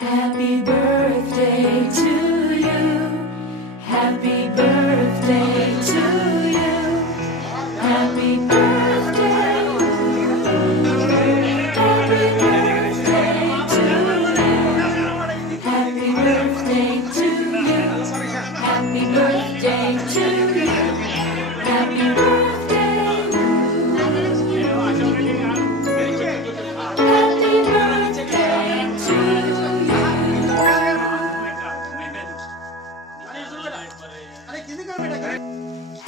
Happy birthday to you. Happy birthday to you. Happy birthday. Happy birthday to you. Happy birthday to you. Happy birthday to you. Happy birthday.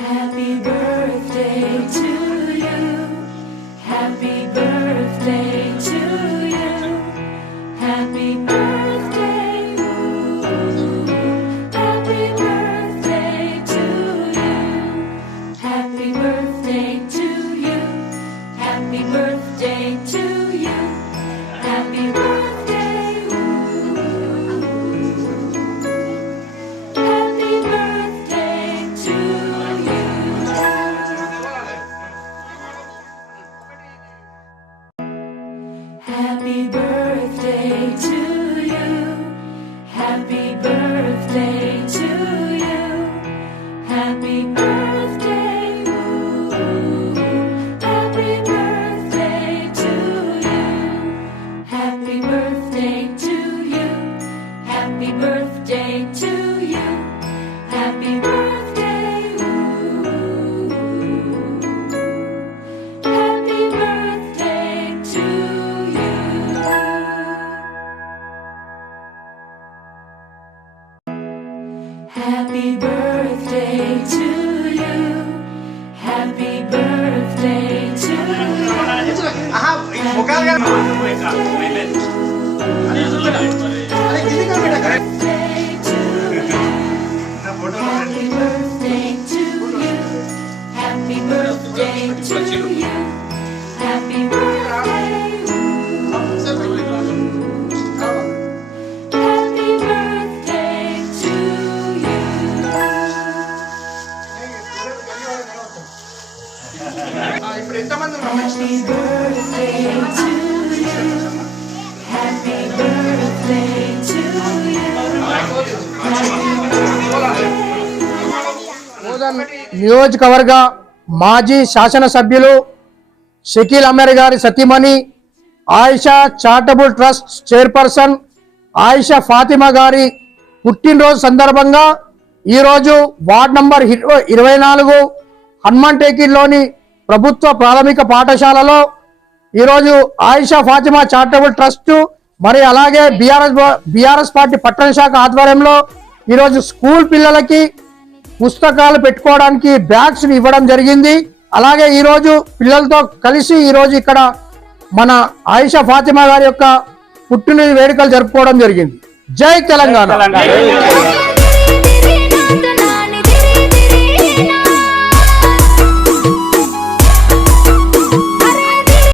Happy birthday to you. Happy birthday to you. Happy birthday. Happy birthday to you. Happy birthday to you. Happy birthday to you. Happy birthday. Happy birthday to you. Happy birthday to you. Happy birthday. Happy birthday to you. Happy birthday to you. Happy birthday to you. Happy birthday. Happy birthday to you. Happy birthday to you. Happy birthday to you. Happy birthday to you. Happy birthday. Happy birthday to you. Happy birthday to you. నియోజకవర్గ మాజీ శాసనసభ్యులు షకీల్ అమీర్ గారి సతీమణి Ayesha charitable trust chairperson Ayesha ఫాతిమా గారి పుట్టినరోజు సందర్భంగా ఈరోజు ward number 24 హనుమాన్ టేకిలోని ప్రభుత్వ ప్రాథమిక పాఠశాలలో ఈరోజు ఆయిషా ఫాతిమా చారిటబుల్ ట్రస్ట్ మరి అలాగే బీఆర్ఎస్ పార్టీ పట్టణ శాఖ ఆధ్వర్యంలో ఈరోజు స్కూల్ పిల్లలకి పుస్తకాలు పెట్టుకోవడానికి బ్యాగ్స్ ఇవ్వడం జరిగింది. అలాగే ఈరోజు పిల్లలతో కలిసి ఈరోజు ఇక్కడ మన ఆయిషా ఫాతిమా గారి యొక్క పుట్టినరోజు వేడుకలు జరుపుకోవడం జరిగింది. జై తెలంగాణ.